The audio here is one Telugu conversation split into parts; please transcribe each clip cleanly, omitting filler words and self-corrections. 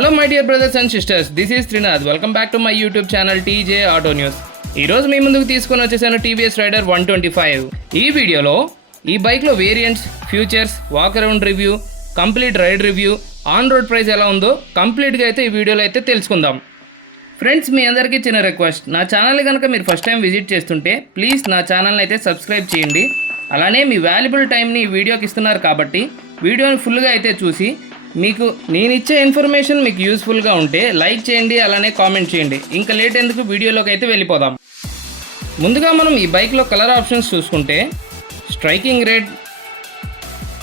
Hello my dear brothers and sisters, this is Trinath. Welcome back to my YouTube channel TJ Auto News. ఈ రోజు మీ ముందుకు తీసుకొని వచ్చేసాను TVS Raider 125. ఈ వీడియోలో ఈ బైక్లో variants, features, walk around review, complete ride review, on road price ఎలా ఉందో కంప్లీట్గా అయితే ఈ వీడియోలో అయితే తెలుసుకుందాం. ఫ్రెండ్స్, మీ అందరికీ చిన్న రిక్వెస్ట్, నా ఛానల్ కనుక మీరు ఫస్ట్ టైం విజిట్ చేస్తుంటే ప్లీజ్ నా ఛానల్ని అయితే సబ్స్క్రైబ్ చేయండి. అలానే మీ వాల్యుబుల్ టైంని ఈ వీడియోకి ఇస్తున్నారు కాబట్టి వీడియోని ఫుల్గా అయితే చూసి మీకు నేను ఇచ్చే ఇన్ఫర్మేషన్ మీకు యూస్ఫుల్గా ఉంటే లైక్ చేయండి, అలానే కామెంట్ చేయండి. ఇంకా లేట్ ఎందుకు వీడియోలోకి అయితే వెళ్ళిపోదాం. ముందుగా మనం ఈ బైక్లో కలర్ ఆప్షన్స్ చూసుకుంటే striking red,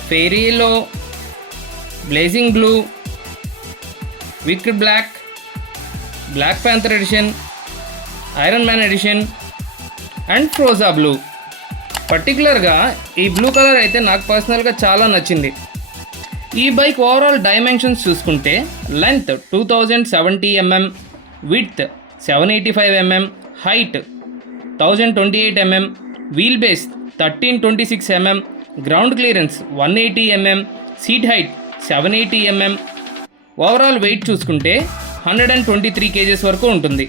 fiery yellow, blazing blue, wicked black, black panther edition, iron man edition and ఫ్రోజా బ్లూ. పర్టికులర్గా ఈ బ్లూ కలర్ అయితే నాకు పర్సనల్గా చాలా నచ్చింది. ఈ బైక్ ఓవరాల్ డైమెన్షన్స్ చూసుకుంటే length 2070 mm, width 785 mm, height 1028 mm, wheel base 1326 mm, ground clearance 180 mm, seat height 780 mm. Overall weight చూసుకుంటే 123 kgs వరకు ఉంటుంది.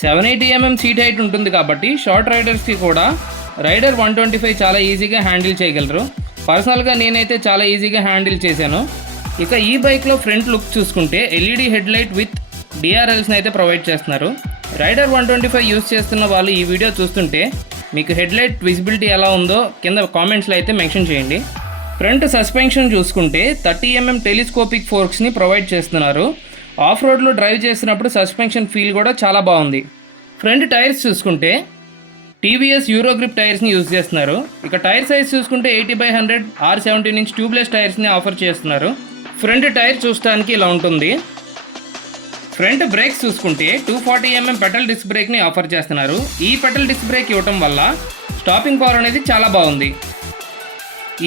780 mm సీట్ హైట్ ఉంటుంది కాబట్టి షార్ట్ రైడర్స్కి కూడా రైడర్ 125 చాలా ఈజీగా హ్యాండిల్ చేయగలరు. పర్సనల్గా నేనైతే చాలా ఈజీగా హ్యాండిల్ చేశాను. ఇక ఈ బైక్లో ఫ్రంట్ లుక్ చూసుకుంటే ఎల్ఈడి హెడ్లైట్ విత్ డిఆర్ఎల్స్ని అయితే ప్రొవైడ్ చేస్తున్నారు. రైడర్ 125 యూస్ చేస్తున్న వాళ్ళు ఈ వీడియో చూస్తుంటే మీకు హెడ్లైట్ విజిబిలిటీ ఎలా ఉందో కింద కామెంట్స్లో అయితే మెన్షన్ చేయండి. ఫ్రంట్ సస్పెన్షన్ చూసుకుంటే 30 mm టెలిస్కోపిక్ ఫోర్క్స్ని ప్రొవైడ్ చేస్తున్నారు. ఆఫ్ రోడ్లో డ్రైవ్ చేస్తున్నప్పుడు సస్పెన్షన్ ఫీల్ కూడా చాలా బాగుంది. ఫ్రంట్ టైర్స్ చూసుకుంటే టీవీఎస్ యూరోగ్రిప్ టైర్స్ని యూజ్ చేస్తున్నారు. ఇక టైర్ సైజ్ చూసుకుంటే 80/100 R17 ఇంచ్ ట్యూబ్లెస్ టైర్స్ని ఆఫర్ చేస్తున్నారు. ఫ్రంట్ టైర్ చూడటానికి ఇలా ఉంటుంది. ఫ్రంట్ బ్రేక్స్ చూసుకుంటే 240 mm పెటల్ డిస్క్ బ్రేక్ని ఆఫర్ చేస్తున్నారు. ఈ పెటల్ డిస్క్ బ్రేక్ ఇవ్వటం వల్ల స్టాపింగ్ పవర్ అనేది చాలా బాగుంది.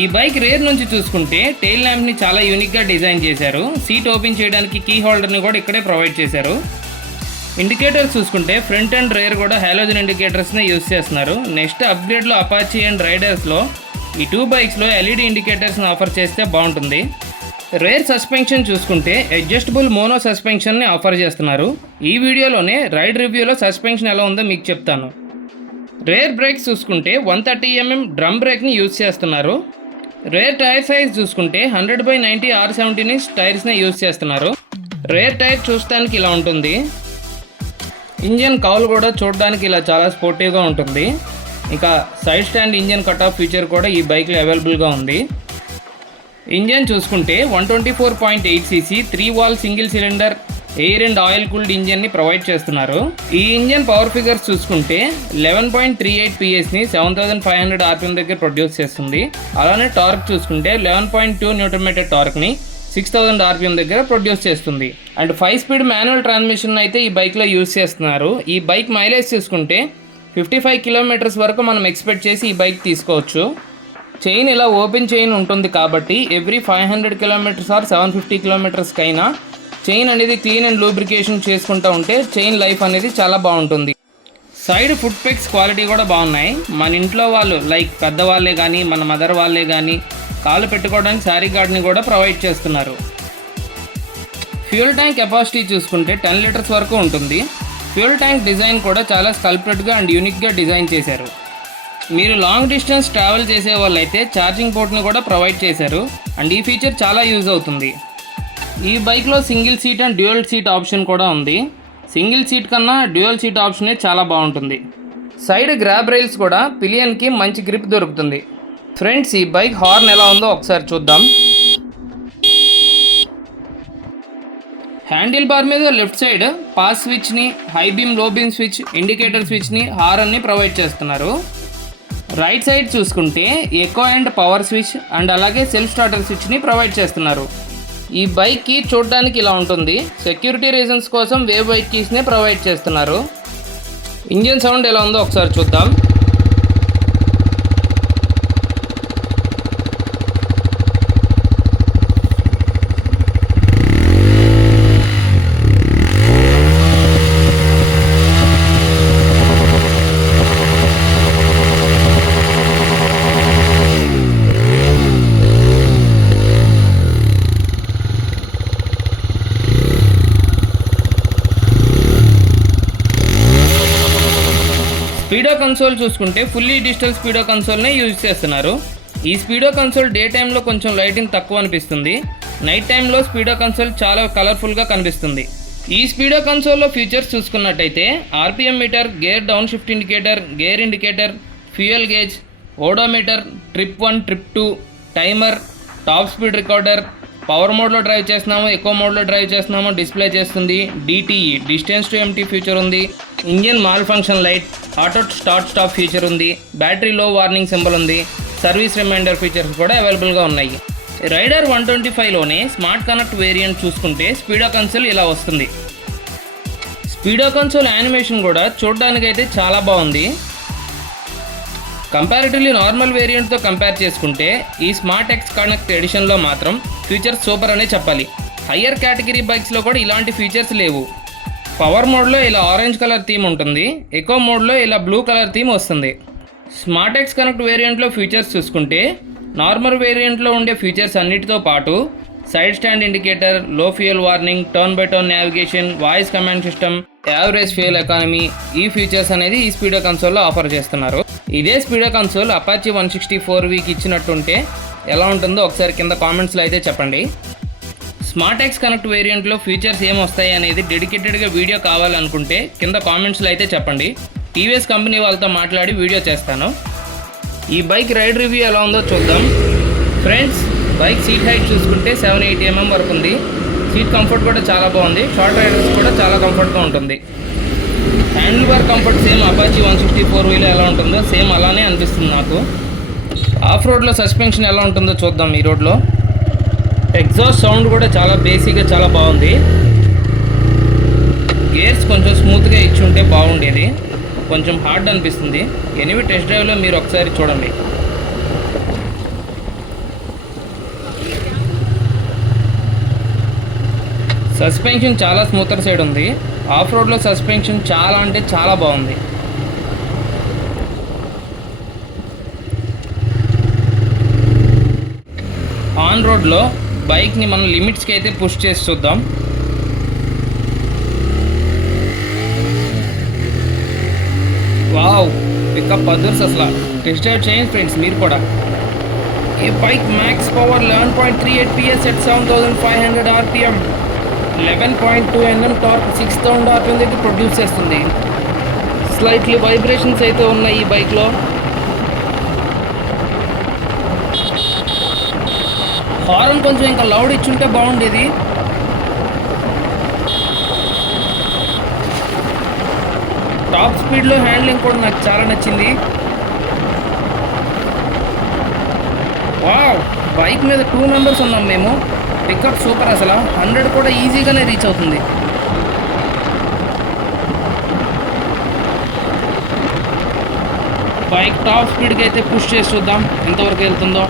ఈ బైక్ రేర్ నుంచి చూసుకుంటే టెయిల్ ల్యాంప్ని చాలా యూనిక్గా డిజైన్ చేశారు. సీట్ ఓపెన్ చేయడానికి కీ హోల్డర్ని కూడా ఇక్కడే ప్రొవైడ్ చేశారు. ఇండికేటర్స్ చూసుకుంటే ఫ్రంట్ అండ్ రేర్ కూడా హాలోజన్ ఇండికేటర్స్ని యూజ్ చేస్తున్నారు. నెక్స్ట్ అప్గ్రేడ్లో అపాచీ అండ్ రైడర్స్లో ఈ 2 బైక్స్లో ఎల్ఈడి ఇండికేటర్స్ని ఆఫర్ చేస్తే బాగుంటుంది. రేర్ సస్పెన్షన్ చూసుకుంటే అడ్జస్టబుల్ మోనో సస్పెన్షన్ని ఆఫర్ చేస్తున్నారు. ఈ వీడియోలోనే రైడ్ రివ్యూలో సస్పెన్షన్ ఎలా ఉందో మీకు చెప్తాను. రేర్ బ్రేక్స్ చూసుకుంటే 130 mm డ్రమ్ బ్రేక్ని యూజ్ చేస్తున్నారు. రేర్ టైర్ సైజ్ చూసుకుంటే 100/90 R17 ఇంచ్ టైర్స్ని యూజ్ చేస్తున్నారు. రేర్ టైర్ చూడటానికి ఇలా ఉంటుంది. ఇంజన్ కౌల్ కూడా చూడడానికి ఇలా చాలా స్పోర్టివ్గా ఉంటుంది. ఇంకా side stand engine cut off feature కూడా ఈ బైక్లో అవైలబుల్గా ఉంది. ఇంజన్ చూసుకుంటే 124.8 cc 3 valve single cylinder air and oil cooled ఇంజన్ని ప్రొవైడ్ చేస్తున్నారు. ఈ ఇంజన్ పవర్ ఫిగర్స్ చూసుకుంటే 11.38 PSని 7500 RPM దగ్గర ప్రొడ్యూస్ చేస్తుంది. అలానే టార్క్ చూసుకుంటే 11.2 Nm టార్క్ని 6000 RPM దగ్గర ప్రొడ్యూస్ చేస్తుంది. అండ్ 5 స్పీడ్ మాన్యువల్ ట్రాన్స్మిషన్ అయితే ఈ బైక్లో యూజ్ చేస్తున్నారు. ఈ బైక్ మైలేజ్ చూసుకుంటే 55 km వరకు మనం ఎక్స్పెక్ట్ చేసి ఈ బైక్ తీసుకోవచ్చు. చైన్ ఇలా ఓపెన్ చైన్ ఉంటుంది కాబట్టి every 500 km or 750 km chain అనేది క్లీన్ అండ్ లూబ్రికేషన్ చేసుకుంటూ ఉంటే చైన్ లైఫ్ అనేది చాలా బాగుంటుంది. సైడ్ ఫుట్ పెక్స్ క్వాలిటీ కూడా బాగున్నాయి. మన ఇంట్లో వాళ్ళు లైక్ పెద్దవాళ్ళే కానీ మన మదర్ వాళ్ళే కానీ కాలు పెట్టుకోవడానికి శారీ గార్డ్ని కూడా ప్రొవైడ్ చేస్తున్నారు. ఫ్యూల్ ట్యాంక్ కెపాసిటీ చూసుకుంటే 10 లీటర్స్ వరకు ఉంటుంది. ఫ్యూల్ ట్యాంక్ డిజైన్ కూడా చాలా స్కల్ప్టెడ్గా అండ్ యూనిక్గా డిజైన్ చేశారు. మీరు లాంగ్ డిస్టెన్స్ ట్రావెల్ చేసే వాళ్ళైతే ఛార్జింగ్ పోర్ట్ని కూడా ప్రొవైడ్ చేశారు. అండ్ ఈ ఫీచర్ చాలా యూజ్ అవుతుంది. ఈ బైక్లో single seat and dual seat option కూడా ఉంది. సింగిల్ సీట్ కన్నా డ్యూయల్ సీట్ ఆప్షనే చాలా బాగుంటుంది. సైడ్ గ్రాబ్ రైల్స్ కూడా పిలియన్కి మంచి గ్రిప్ దొరుకుతుంది. ఫ్రెండ్స్, ఈ బైక్ హార్న్ ఎలా ఉందో ఒకసారి చూద్దాం. హ్యాండిల్ బార్ మీద లెఫ్ట్ సైడ్ పాస్ స్విచ్ని, high beam low beam switch, indicator స్విచ్ని, హార్న్ని ప్రొవైడ్ చేస్తున్నారు. రైట్ సైడ్ చూసుకుంటే eco and power switch and అలాగే సెల్ఫ్ స్టార్టర్ స్విచ్ని ప్రొవైడ్ చేస్తున్నారు. ఈ బైక్కి చూడడానికి ఇలా ఉంటుంది. సెక్యూరిటీ రీజన్స్ కోసం వేవ్ బైక్ కీస్ని ప్రొవైడ్ చేస్తున్నారు. ఇంజిన్ సౌండ్ ఎలా ఉందో ఒకసారి చూద్దాం. కన్సోల్ చూసుకుంటే ఫుల్లీ డిజిటల్ స్పీడో కన్సోల్నే యూజ్ చేస్తున్నారు. ఈ స్పీడో కన్సోల్ డే టైంలో కొంచెం లైటింగ్ తక్కువ అనిపిస్తుంది. నైట్ టైంలో స్పీడో కన్సోల్ చాలా కలర్ఫుల్గా కనిపిస్తుంది. ఈ స్పీడో కన్సోల్లో ఫీచర్స్ చూసుకున్నట్టయితే RPM meter, gear down shift indicator, gear indicator, fuel gauge, odometer, trip 1, trip 2, timer, top speed recorder, power మోడ్లో డ్రైవ్ చేస్తున్నాము, ఎక్కువ మోడ్లో డ్రైవ్ చేస్తున్నాము డిస్ప్లే చేస్తుంది. DTE distance to empty feature ఉంది. Engine malfunction light, auto start stop feature ఉంది. బ్యాటరీ లో వార్నింగ్ సింబల్ ఉంది. సర్వీస్ రిమైండర్ ఫీచర్స్ కూడా అవైలబుల్గా ఉన్నాయి. రైడర్ 125లోనే స్మార్ట్ కనెక్ట్ వేరియంట్ చూసుకుంటే స్పీడో కన్సోల్ ఇలా వస్తుంది. స్పీడో కన్సోల్ యానిమేషన్ కూడా చూడడానికైతే చాలా బాగుంది. కంపారిటివ్లీ నార్మల్ వేరియంట్తో కంపేర్ చేసుకుంటే ఈ స్మార్ట్ ఎక్స్ కనెక్ట్ ఎడిషన్లో మాత్రం ఫీచర్స్ సూపర్ అనే చెప్పాలి. హయ్యర్ కేటగిరీ బైక్స్లో కూడా ఇలాంటి ఫీచర్స్ లేవు. పవర్ మోడ్లో ఇలా ఆరెంజ్ కలర్ థీమ్ ఉంటుంది. ఎకో మోడ్లో ఇలా బ్లూ కలర్ థీమ్ వస్తుంది. స్మార్ట్ ఎక్స్ కనెక్ట్ వేరియంట్లో ఫీచర్స్ చూసుకుంటే నార్మల్ వేరియంట్లో ఉండే ఫీచర్స్ అన్నిటితో పాటు సైడ్ స్టాండ్ ఇండికేటర్, లో fuel warning, turn by turn navigation, voice command system, average fuel economy, ఈ ఫీచర్స్ అనేది ఈ స్పీడో కన్సోల్లో ఆఫర్ చేస్తున్నారు. ఇదే స్పీడో కన్సోల్ అపాచీ 164Vకి ఇచ్చినట్టుంటే ఎలా ఉంటుందో ఒకసారి కింద కామెంట్స్లో అయితే చెప్పండి. స్మార్ట్ ఎక్స్ కనెక్ట్ వేరియంట్లో ఫీచర్స్ ఏమొస్తాయి అనేది డెడికేటెడ్గా వీడియో కావాలనుకుంటే కింద కామెంట్స్లో అయితే చెప్పండి. టీవీఎస్ కంపెనీ వాళ్ళతో మాట్లాడి వీడియో చేస్తాను. ఈ బైక్ రైడ్ రివ్యూ ఎలా ఉందో చూద్దాం. ఫ్రెండ్స్, బైక్ సీట్ హైట్ చూసుకుంటే 780 mm వరకు ఉంది. సీట్ కంఫర్ట్ కూడా చాలా బాగుంది. షార్ట్ రైడర్స్ కూడా చాలా కంఫర్ట్గా ఉంటుంది. Handle bar comfort same Apache 164Vలో ఎలా ఉంటుందో సేమ్ అలానే అనిపిస్తుంది నాకు. ఆఫ్ రోడ్లో సస్పెన్షన్ ఎలా ఉంటుందో చూద్దాం. ఈ రోడ్లో ఎగ్జాస్ట్ సౌండ్ కూడా చాలా బేసిక్గా చాలా బాగుంది. గేర్స్ కొంచెం స్మూత్గా ఇచ్చి ఉంటే బాగుండేది. కొంచెం హార్డ్ అనిపిస్తుంది. ఎనివి టెస్ట్ డ్రైవ్లో మీరు ఒకసారి చూడండి. సస్పెన్షన్ చాలా స్మూతర్ సైడ్ ఉంది. ఆఫ్ రోడ్లో సస్పెన్షన్ చాలా అంటే చాలా బాగుంది. ఆన్ రోడ్లో బైక్ని మనం లిమిట్స్కి అయితే పుష్ చేసి చూద్దాం. వావ్, పికప్ అదర్స్ అసలు టెస్ట్ డ్రైవ్ చేయండి ఫ్రెండ్స్ మీరు కూడా. ఈ bike max power 11.38 PS at 7500 RPM, 11.2 Nm torque, 6000 RPM దగ్గర ప్రొడ్యూస్ చేస్తుంది. స్లైట్లీ వైబ్రేషన్స్ అయితే ఉన్నాయి ఈ బైక్లో. హార్న్ కొంచెం ఇంకా లౌడ్ ఇచ్చుంటే బాగుండేది. టాప్ స్పీడ్లో హ్యాండ్లింగ్ కూడా నాకు చాలా నచ్చింది. వావ్, బైక్ మీద 2 మెంబర్స్ ఉన్నాం మేము. పికప్ సూపర్ అసలు. 100 కూడా ఈజీగానే రీచ్ అవుతుంది. బైక్ టాప్ స్పీడ్కి అయితే పుష్ చేసి చూద్దాం ఎంతవరకు వెళ్తుందో.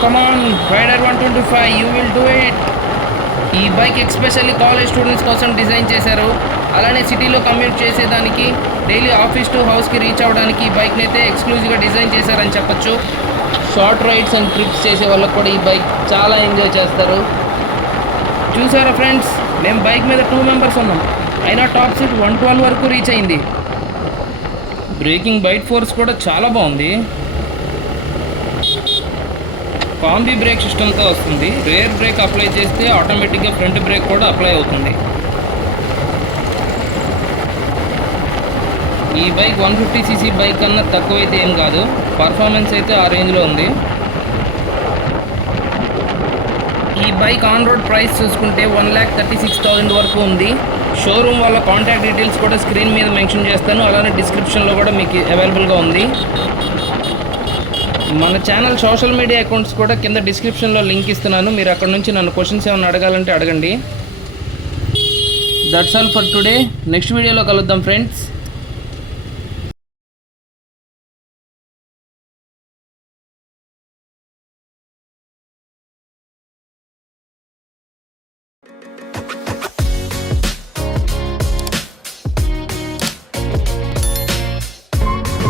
Come on, Rider 125, you will do it. ఈ బైక్ ఎక్స్పెషల్లీ కాలేజ్ స్టూడెంట్స్ కోసం డిజైన్ చేశారు. అలానే సిటీలో కమ్యూట్ చేసేదానికి, డైలీ ఆఫీస్ టు హౌస్కి రీచ్ అవ్వడానికి ఈ బైక్ని అయితే ఎక్స్క్లూజివ్గా డిజైన్ చేశారని చెప్పొచ్చు. షార్ట్ రైడ్స్ అండ్ ట్రిప్స్ చేసే వాళ్ళకి కూడా ఈ బైక్ చాలా ఎంజాయ్ చేస్తారు. చూసారా ఫ్రెండ్స్, మేము బైక్ మీద 2 మెంబర్స్ ఉన్నాం. అయినా టాప్ సీట్ 112 వరకు రీచ్ అయింది. బ్రేకింగ్ బైట్ ఫోర్స్ కూడా చాలా బాగుంది. కాంబీ బ్రేక్ సిస్టమ్తో వస్తుంది. రేర్ బ్రేక్ అప్లై చేస్తే ఆటోమేటిక్గా ఫ్రంట్ బ్రేక్ కూడా అప్లై అవుతుంది. ఈ బైక్ 150cc బైక్ కన్నా తక్కువ అయితే ఏం కాదు. పర్ఫార్మెన్స్ అయితే ఆ రేంజ్లో ఉంది. ఈ బైక్ ఆన్ రోడ్ ప్రైస్ చూసుకుంటే 1,36,000 వరకు ఉంది. షోరూమ్ వాళ్ళ కాంటాక్ట్ డీటెయిల్స్ కూడా స్క్రీన్ మీద మెన్షన్ చేస్తాను. అలానే డిస్క్రిప్షన్లో కూడా మీకు అవైలబుల్గా ఉంది. మన ఛానల్ సోషల్ మీడియా అకౌంట్స్ కూడా కింద డిస్క్రిప్షన్లో లింక్ ఇస్తున్నాను. మీరు అక్కడ నుంచి నన్ను క్వశ్చన్స్ ఏమైనా అడగాలంటే అడగండి. That's all for today. Next వీడియోలో కలుద్దాం ఫ్రెండ్స్.